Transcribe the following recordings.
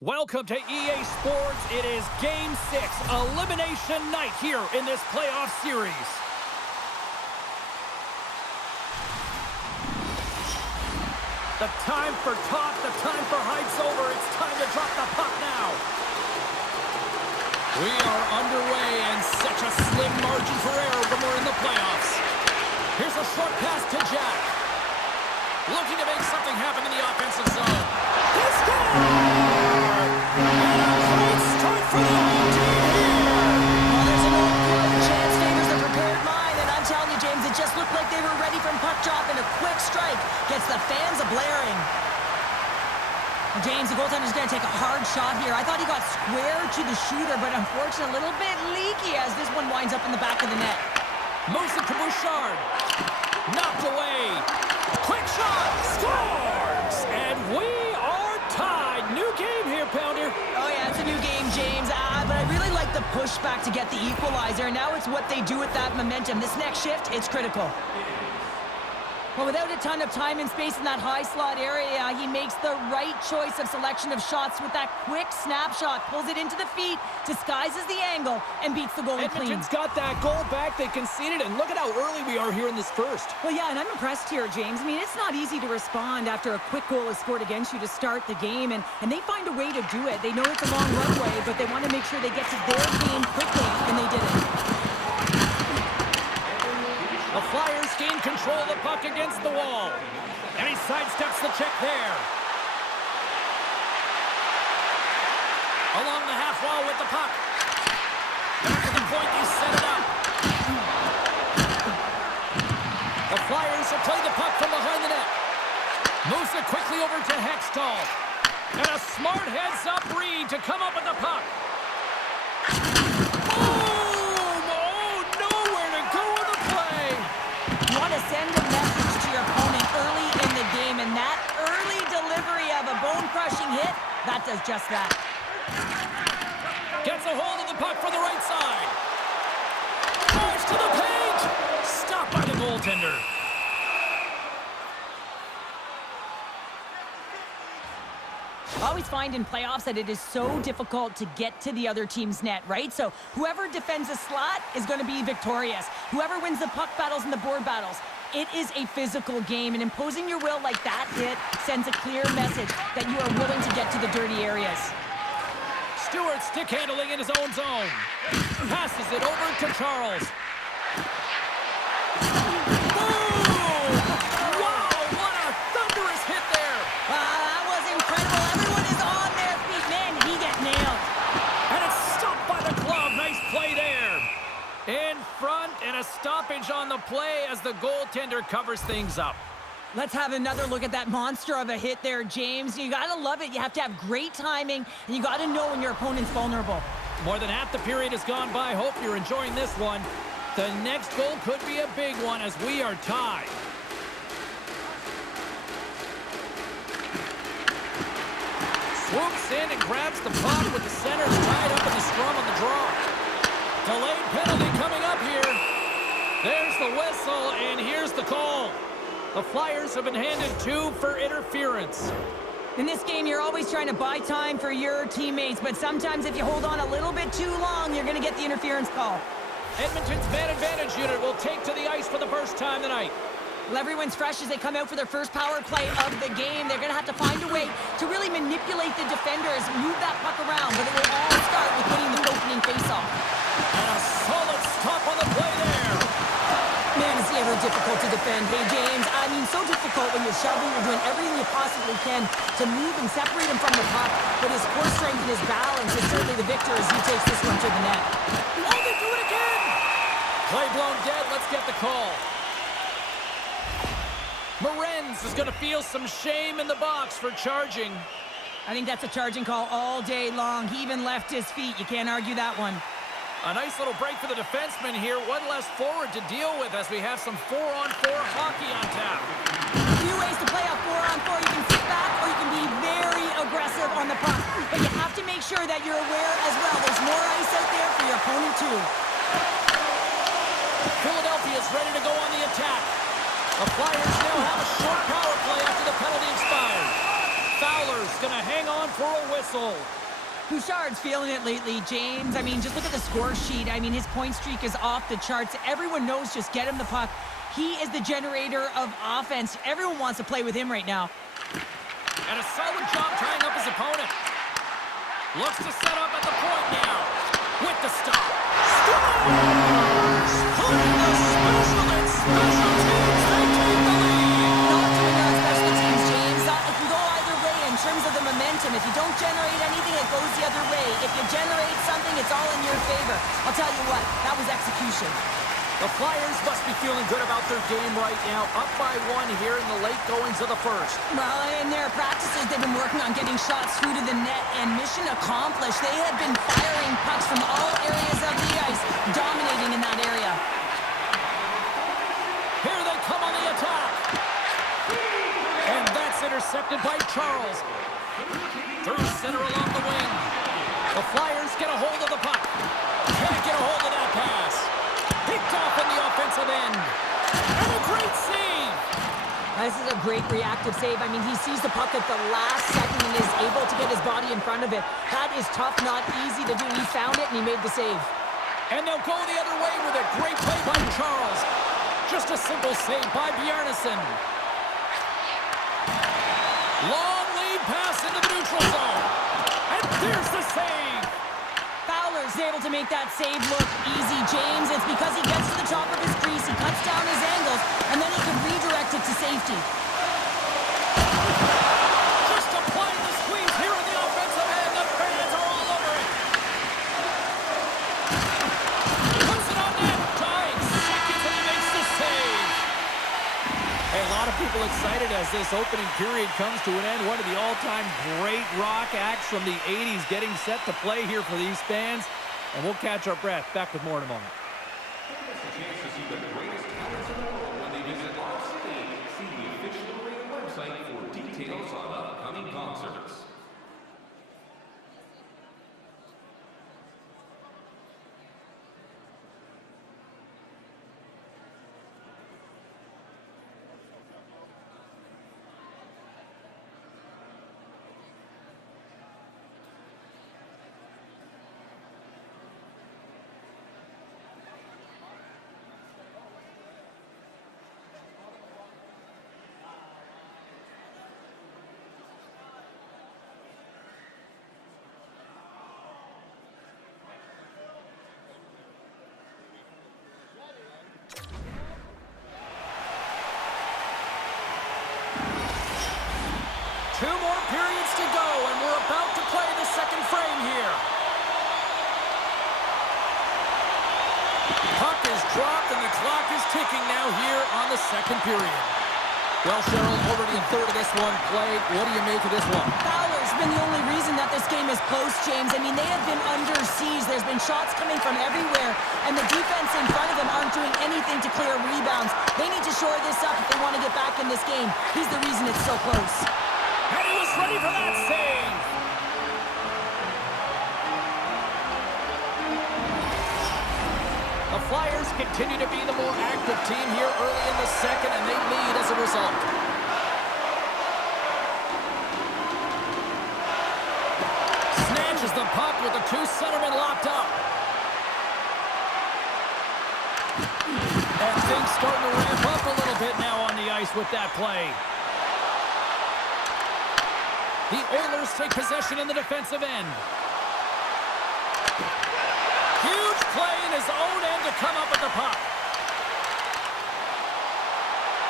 Welcome to EA Sports. It is Game 6, Elimination Night here in this playoff series. The time for talk, the time for hype's over. It's time to drop the puck now. We are underway and such a slim margin for error when we're in the playoffs. Here's a short pass to Jack. Looking to make something happen in the offensive zone. He scores! And a great start for the home team here. Well, there's an old quote, chance favors the prepared mind, and I'm telling you, James, it just looked like they were ready from puck drop, and a quick strike gets the fans a-blaring. James, the goaltender's going to take a hard shot here. I thought he got square to the shooter, but unfortunately a little bit leaky as this one winds up in the back of the net. Moves it to Bouchard. Knocked away. Quick shot. Scores! And we are tied. New game here, Pounder. Oh, yeah, it's a new game, James. But I really like the pushback to get the equalizer. And now it's what they do with that momentum. This next shift, it's critical. Well, without a ton of time and space in that high slot area, he makes the right choice of selection of shots with that quick snapshot. Pulls it into the feet, disguises the angle, and beats the goalie clean. Edmonton's got that goal back. They conceded, and look at how early we are here in this first. Well, yeah, and I'm impressed here, James. I mean, it's not easy to respond after a quick goal is scored against you to start the game, and they find a way to do it. They know it's a long runway, but they want to make sure they get to their game quickly, and they did it. The Flyas gain control of the puck against the wall. And he sidesteps the check there. Along the half wall with the puck. Back to the point, he set it up. The Flyers have played the puck from behind the net. Moves it quickly over to Hextall. And a smart heads-up read to come up with the puck. Send a message to your opponent early in the game, and that early delivery of a bone-crushing hit, that does just that. Gets a hold of the puck from the right side. Drives to the paint. Stopped by the goaltender. I always find in playoffs that it is so difficult to get to the other team's net, right? So whoever defends a slot is going to be victorious. Whoever wins the puck battles and the board battles. It is a physical game, and imposing your will like that hit sends a clear message that you are willing to get to the dirty areas. Stewart stick handling in his own zone. Passes it over to Charles. Boom! Wow, what a thunderous hit there! That was incredible. Everyone is on their feet. Man, he got nailed. And it's stopped by the glove. Nice play there. In front, and a stoppage on the play as the goaltender covers things up. Let's have another look at that monster of a hit there, James. You got to love it. You have to have great timing, and you got to know when your opponent's vulnerable. More than half the period has gone by. Hope you're enjoying this one. The next goal could be a big one as we are tied. Swoops in and grabs the puck with the centers tied up in the scrum on the draw. Delayed penalty coming up here. There's the whistle, and here's the call. The Flyers have been handed 2 for interference. In this game, you're always trying to buy time for your teammates, but sometimes if you hold on a little bit too long, you're going to get the interference call. Edmonton's man advantage unit will take to the ice for the first time tonight. Well, everyone's fresh as they come out for their first power play of the game. They're going to have to find a way to really manipulate the defenders, move that puck around, but it will all start with winning the opening faceoff. And a solid stop on the play there. Man, it's ever difficult to defend. Hey, James, I mean, so difficult when you're shoving, you're doing everything you possibly can to move and separate him from the puck, but his core strength and his balance is certainly the victor as he takes this one to the net. Oh, they do it again! Play blown dead. Let's get the call. Morenz is going to feel some shame in the box for charging. I think that's a charging call all day long. He even left his feet. You can't argue that one. A nice little break for the defenseman here. One less forward to deal with as we have some 4-on-4 hockey on tap. A few ways to play a 4-on-4. You can sit back or you can be very aggressive on the puck. But you have to make sure that you're aware as well. There's more ice out there for your opponent too. Philadelphia's ready to go on the attack. The Flyers now have a short power play after the penalty expired. Fowler's going to hang on for a whistle. Bouchard's feeling it lately, James. I mean, just look at the score sheet. I mean, his point streak is off the charts. Everyone knows just get him the puck. He is the generator of offense. Everyone wants to play with him right now. And a solid job tying up his opponent. Looks to set up at the point now. With the stop. Scores! Putting the special teams, they take the lead. Not doing our special teams, James. It can go either way in terms of the momentum. If you don't generate anything, it goes the other way. If you generate something, it's all in your favor. I'll tell you what, that was execution. The Flyers must be feeling good about their game right now. Up by 1 here in the late goings of the first. Well, in their practices, they've been working on getting shots through to the net, and mission accomplished. They had been firing pucks from all areas of the ice, dominating in that area. Here they come on the attack. And that's intercepted by Charles. Through center along the wing. The Flyers get a hold of the puck. Can't get a hold of that pass. Picked off in the offensive end. And a great save. This is a great reactive save. I mean, he sees the puck at the last second and is able to get his body in front of it. That is tough, not easy to do. He found it and he made the save. And they'll go the other way with a great play by Charles. Just a simple save by Bjarnason. Long lead pass into the neutral zone. And there's the save. Fowler's able to make that save look easy, James. It's because he gets to the top of his crease, he cuts down his angles, and then he can redirect it to safety. Just applying the squeeze here in the offensive end. The fans are all over it. Puts it on net. Dying seconds and he makes the save. Hey, a lot of people excited as this opening period comes to an end. One of the all-time great rock acts from the 80s getting set to play here for these fans. And we'll catch our breath. Back with more in a moment. Details on upcoming concerts. Two more periods to go, and we're about to play the second frame here. Puck is dropped, and the clock is ticking now here on the second period. Well, Cheryl, already a third of this one played. What do you make of this one? Fowler's been the only reason that this game is close, James. I mean, they have been under siege. There's been shots coming from everywhere, and the defense in front of them aren't doing anything to clear rebounds. They need to shore this up if they want to get back in this game. He's the reason it's so close. And he was ready for that save. The Flyers continue to be the more active team here early in the second, and they lead as a result. Snatches the puck with the two centermen locked up. And things starting to ramp up a little bit now on the ice with that play. The Oilers take possession in the defensive end. Huge play in his own end to come up with the puck.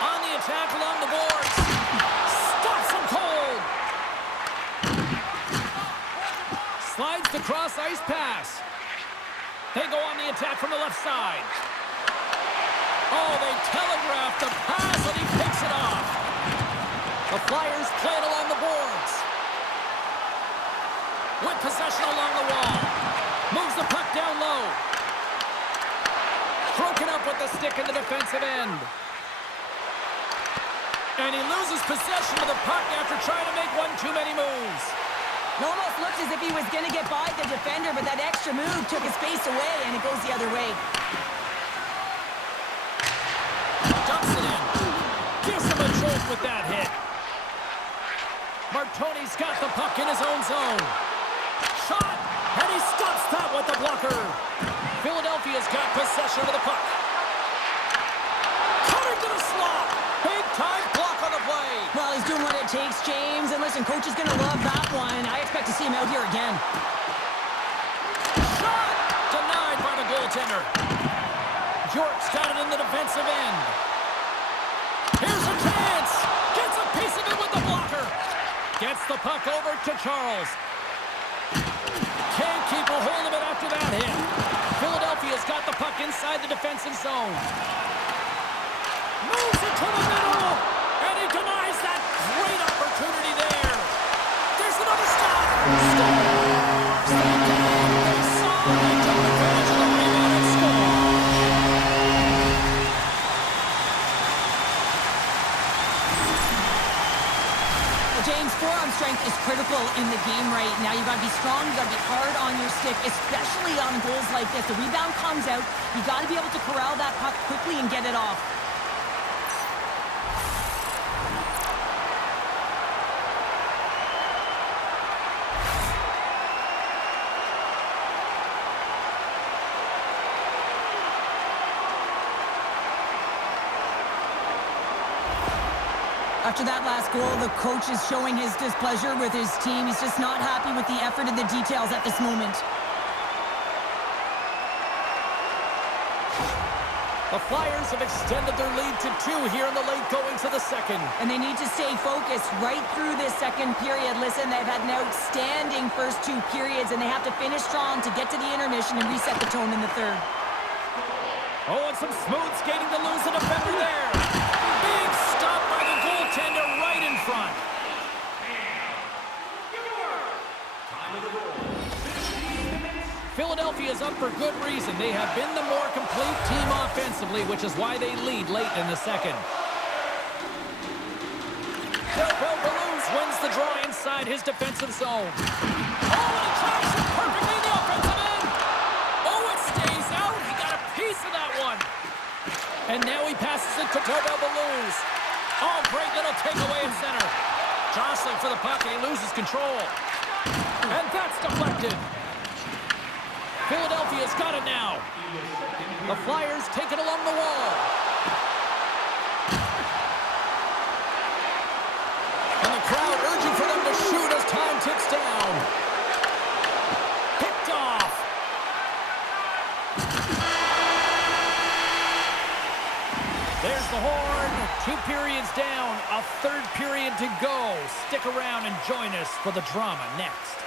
On the attack along the boards. Stops him cold. Slides the cross-ice pass. They go on the attack from the left side. Oh, they telegraph the pass, and he picks it off. The Flyers play it along the boards. With possession along the wall. Moves the puck down low. Broken up with the stick in the defensive end. And he loses possession of the puck after trying to make one too many moves. It almost looked as if he was going to get by the defender, but that extra move took his pace away, and it goes the other way. Dumps it in. Gives him a jolt with that hit. Martoni's got the puck in his own zone. Shot, and he stops that with the blocker. Philadelphia's got possession of the puck. Cutting to the slot. Big time block on the play. Well, he's doing what it takes, James. And listen, coach is going to love that one. I expect to see him out here again. Shot, denied by the goaltender. York's got it in the defensive end. Here's a chance. Gets a piece of it with the blocker. Gets the puck over to Charles. Can't keep a hold of it after that hit. Philadelphia's got the puck inside the defensive zone. Moves it to the middle. And he denies that great opportunity there. There's another stop. Scores! They saw it. Took advantage of the rebound and scored. James, forearm strength is critical in the game right now. You got to be strong, you got to be hard on your stick, especially on goals like this. The rebound comes out, you got to be able to corral that puck quickly and get it off. After that last goal, the coach is showing his displeasure with his team. He's just not happy with the effort and the details at this moment. The Flyers have extended their lead to 2 here in the late going to the second. And they need to stay focused right through this second period. Listen, they've had an outstanding first 2 periods, and they have to finish strong to get to the intermission and reset the tone in the third. Oh, and some smooth skating to lose the defender there. Big stop by the goaltender right in front. Philadelphia's up for good reason. They have been the more complete team offensively, which is why they lead late in the second. Balloons wins the draw inside his defensive zone. Oh, and he tracks it perfectly in the offensive end. Oh, it stays out. He got a piece of that one. And now he passes it to Balloons. Oh, great little takeaway in center. Jostling for the puck, and he loses control. And that's deflected. Philadelphia's got it now. The Flyers take it along the wall. And the crowd urging for them to shoot as time ticks down. Picked off. There's the horn. 2 periods down. A 3rd period to go. Stick around and join us for the drama next.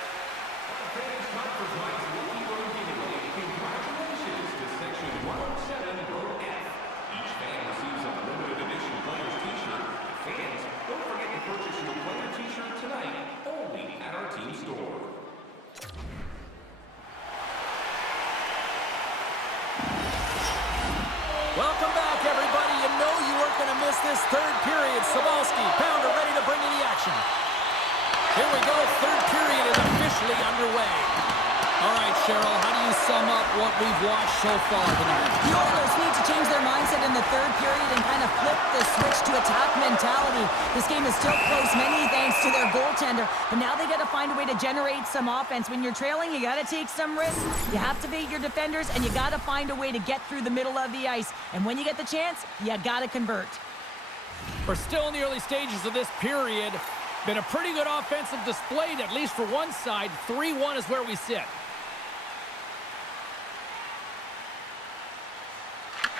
Welcome back, everybody. You know you weren't going to miss this 3rd period. Sabalski, Pounder, ready to bring you the action. Here we go. 3rd period is officially underway. All right, Cheryl, how do you sum up what we've watched so far tonight? The Oilers need to change their mindset in the 3rd period and kind of flip the switch to attack mentality. This game is still close, many thanks to their goaltender, but now they got to find a way to generate some offense. When you're trailing, you got to take some risks. You have to beat your defenders, and you got to find a way to get through the middle of the ice. And when you get the chance, you got to convert. We're still in the early stages of this period. Been a pretty good offensive display, at least for one side. 3-1 is where we sit.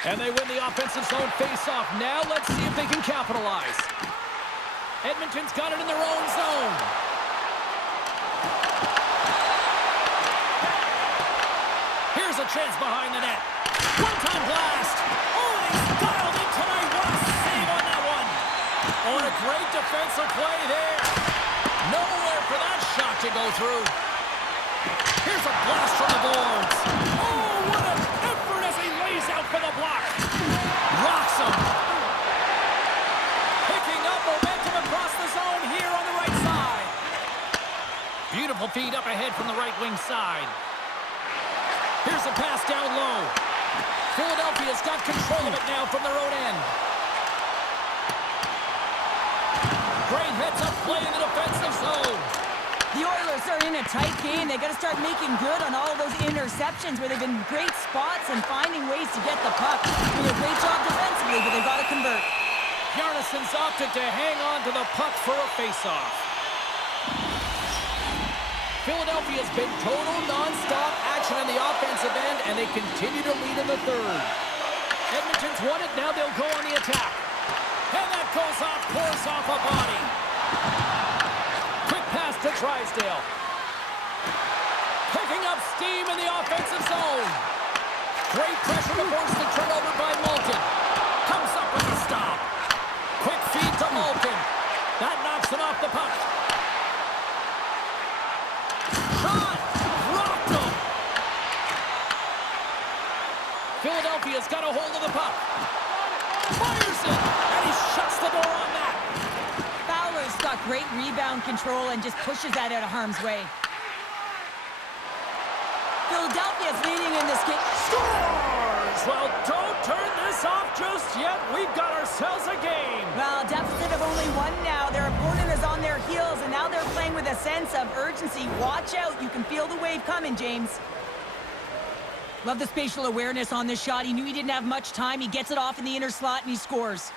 And they win the offensive zone face-off. Now let's see if they can capitalize. Edmonton's got it in their own zone. Here's a chance behind the net. One-time blast. Oh, he's dialed in tonight. What a save on that one. Oh, and a great defensive play there. Nowhere for that shot to go through. Here's a blast from the boards. Oh, what an effort as he lays out for the block. Rocks him. Picking up momentum across the zone here on the right side. Beautiful feed up ahead from the right wing side. Here's a pass down low. Philadelphia's got control of it now from their own end. Great heads-up play in the defensive The Oilers are in a tight game. They got to start making good on all of those interceptions where they've been in great spots and finding ways to get the puck. Doing a great job defensively, but they've got to convert. Bjarnason's opted to hang on to the puck for a faceoff. Philadelphia's been total non-stop action on the offensive end, and they continue to lead in the third. Edmonton's won it. Now they'll go on the attack. And that goes off, pours off a body. Quick pass to Drysdale. Picking up steam in the offensive zone. Great pressure to force the turnover by Malkin. Comes up with a stop. Quick feed to Malkin. That knocks him off the puck. Shot! Rocked him! Philadelphia's got a hold of the puck. Fires it! And he shuts the door on that. Fowler's got great rebound control and just pushes that out of harm's way. Philadelphia's leading in this game. Scores! Well, don't turn this off just yet. We've got ourselves a game. Well, deficit of only one now. Their opponent is on their heels, and now they're playing with a sense of urgency. Watch out. You can feel the wave coming, James. Love the spatial awareness on this shot. He knew he didn't have much time. He gets it off in the inner slot, and he scores.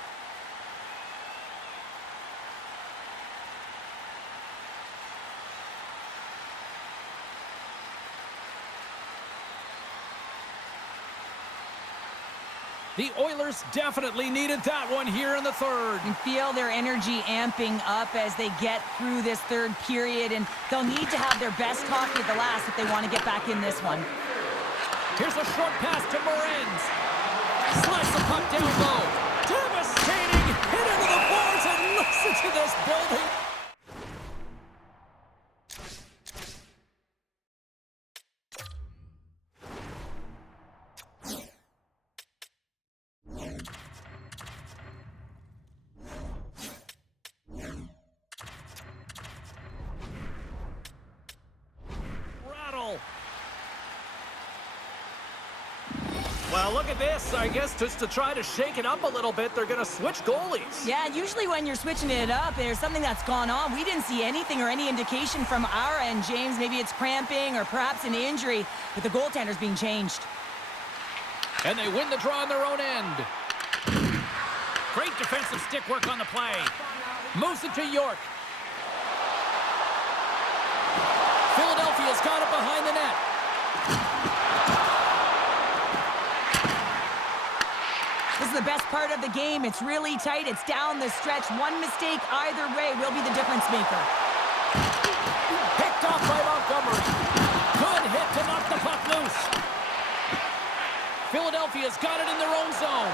The Oilers definitely needed that one here in the third. You feel their energy amping up as they get through this third period, and they'll need to have their best hockey at the last if they want to get back in this one. Here's a short pass to Morenz. Slides the puck down low. Devastating hit into the boards, and listen to this building. Well, look at this. I guess just to try to shake it up a little bit, they're going to switch goalies. Yeah, usually when you're switching it up, there's something that's gone on. We didn't see anything or any indication from our end, James. Maybe it's cramping or perhaps an injury, but the goaltender's being changed. And they win the draw on their own end. Great defensive stick work on the play. Moves it to York. Philadelphia's got it behind the net. This is the best part of the game. It's really tight. It's down the stretch. One mistake either way will be the difference maker. Picked off by Montgomery. Good hit to knock the puck loose. Philadelphia's got it in their own zone.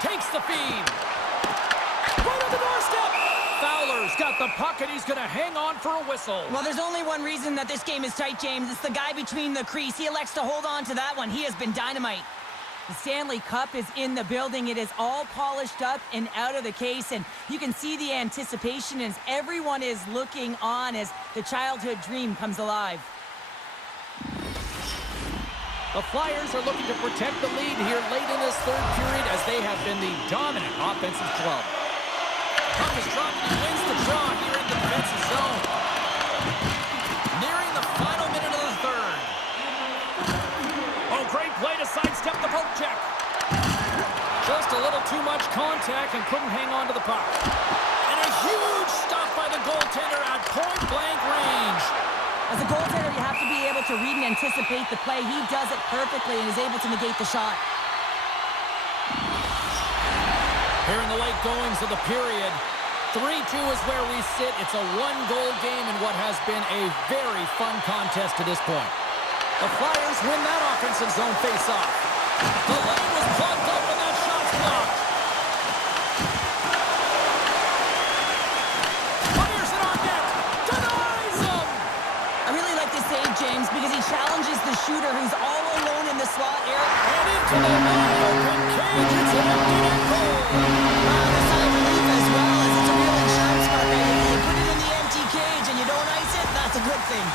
Takes the feed. Right on the doorstep. Fowler's got the puck, and he's going to hang on for a whistle. Well, there's only one reason that this game is tight, James. It's the guy between the crease. He elects to hold on to that one. He has been dynamite. The Stanley Cup is in the building. It is all polished up and out of the case, and you can see the anticipation as everyone is looking on as the childhood dream comes alive. The Flyers are looking to protect the lead here late in this third period as they have been the dominant offensive club. Puck is dropped and he wins the draw here in the defensive zone. Nearing the final minute of the third. Oh, great play to sidestep the poke check. Just a little too much contact and couldn't hang on to the puck. And a huge stop by the goaltender at point-blank range. As a goaltender, you have to be able to read and anticipate the play. He does it perfectly and is able to negate the shot. Here in the late goings of the period, 3-2 is where we sit. It's a one-goal game in what has been a very fun contest to this point. The Flyers win that offensive zone face-off. The lane was plugged up and that shot's blocked. Fires it on net. Denies him. I really like this save, James, because he challenges the shooter who's all alone in the slot area. And into the wide open cage. It's an empty net goal. Wow, the sign of relief as well as it's a real insurance marker. You put it in the empty cage and you don't ice it, that's a good thing.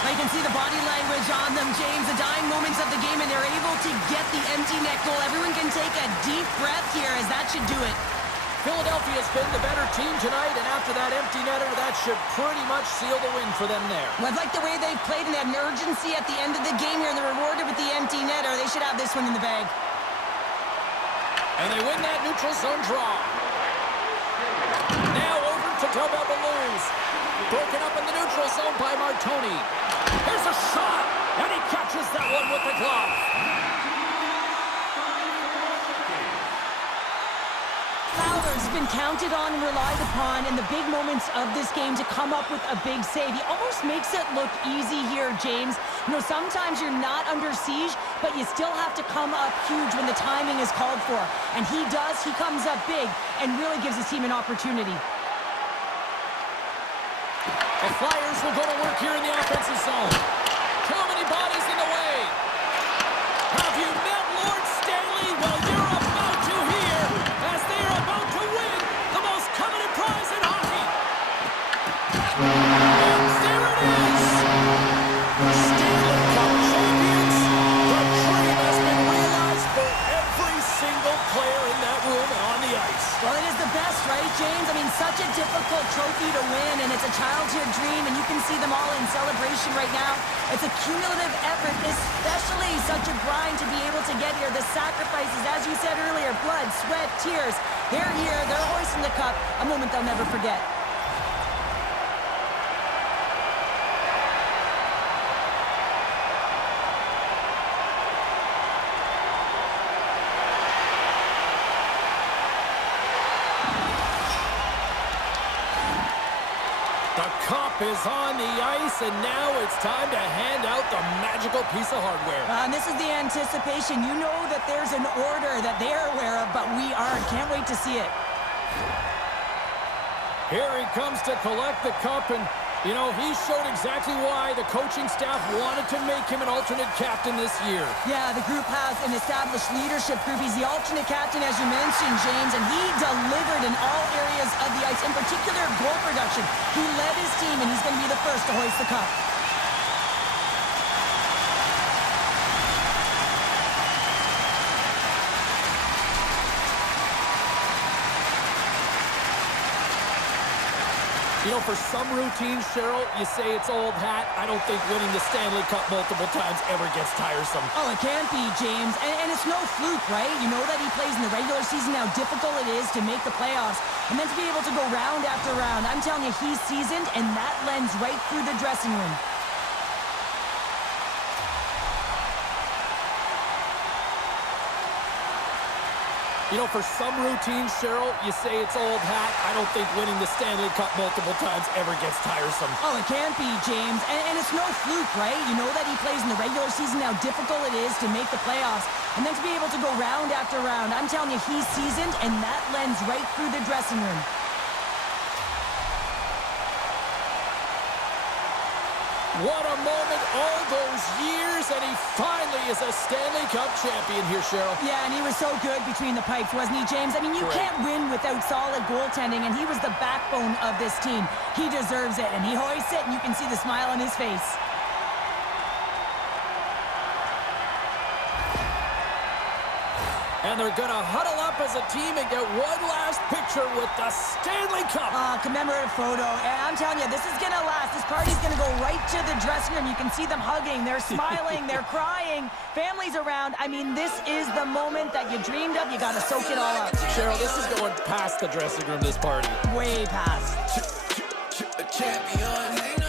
Now you can see the body language on them, James, the dying moments of the game, and they're able to get the empty net goal. Everyone can take a deep breath here as that should do it. Philadelphia's been the better team tonight, and after that empty netter, that should pretty much seal the win for them there. Well, I like the way they've played and had an urgency at the end of the game here, and they're rewarded with the empty netter. They should have this one in the bag. And they win that neutral zone draw. Now over to Tobel Balouz. Broken up in the neutral zone by Martoni. Here's a shot, and he catches that one with the glove. Fowler's been counted on and relied upon in the big moments of this game to come up with a big save. He almost makes it look easy here, James. You know, sometimes you're not under siege, but you still have to come up huge when the timing is called for. And he does. He comes up big and really gives his team an opportunity. The Flyers will go to work here in the offensive zone. Too many bodies in the way. Have you met Lord Stanley? Well, you're about to hear as they are about to win the most coveted prize in hockey. And there it is. Stanley Cup champions. The dream has been realized for every single player in that room and on the ice. Well, it is the best, right, James? I mean, such a difficult trophy to win, and it's a childhood dream, and you can see them all in celebration right now. It's a cumulative effort, especially such a grind to be able to get here. The sacrifices, as you said earlier, blood, sweat, tears. They're here, they're hoisting the cup, a moment they'll never forget. The cup is on the ice, and now it's time to hand out the magical piece of hardware. And this is the anticipation. You know that there's an order that they're aware of, but we aren't. Can't wait to see it. Here he comes to collect the cup, and, you know, he showed exactly why the coaching staff wanted to make him an alternate captain this year. Yeah, the group has an established leadership group. He's the alternate captain, as you mentioned, James, and he delivered in all areas of the ice, in particular goal production. He led his team, and he's going to be the first to hoist the cup. You know, for some routines, Cheryl, you say it's old hat. I don't think winning the Stanley Cup multiple times ever gets tiresome. Oh, it can't be, James. And it's no fluke, right? You know that he plays in the regular season, how difficult it is to make the playoffs. And then to be able to go round after round, I'm telling you, he's seasoned, and that lends right through the dressing room. You know, for some routines, Cheryl, you say it's old hat. I don't think winning the Stanley Cup multiple times ever gets tiresome. Oh, it can't be, James. And it's no fluke, right? You know that he plays in the regular season, how difficult it is to make the playoffs. And then to be able to go round after round, I'm telling you, he's seasoned, and that lends right through the dressing room. What a moment, all those years, and he finally is a Stanley Cup champion here, Cheryl. Yeah, and he was so good between the pipes, wasn't he, James? I mean, you can't win without solid goaltending, and he was the backbone of this team. He deserves it, and he hoists it, and you can see the smile on his face. And they're going to huddle up as a team and get one last picture with the Stanley Cup. Commemorative photo. And I'm telling you, this is going to last. This party's going to go right to the dressing room. You can see them hugging. They're smiling. They're crying. Families around. I mean, this is the moment that you dreamed of. You got to soak it all up. Cheryl, this is going past the dressing room, this party. Way past. Champion.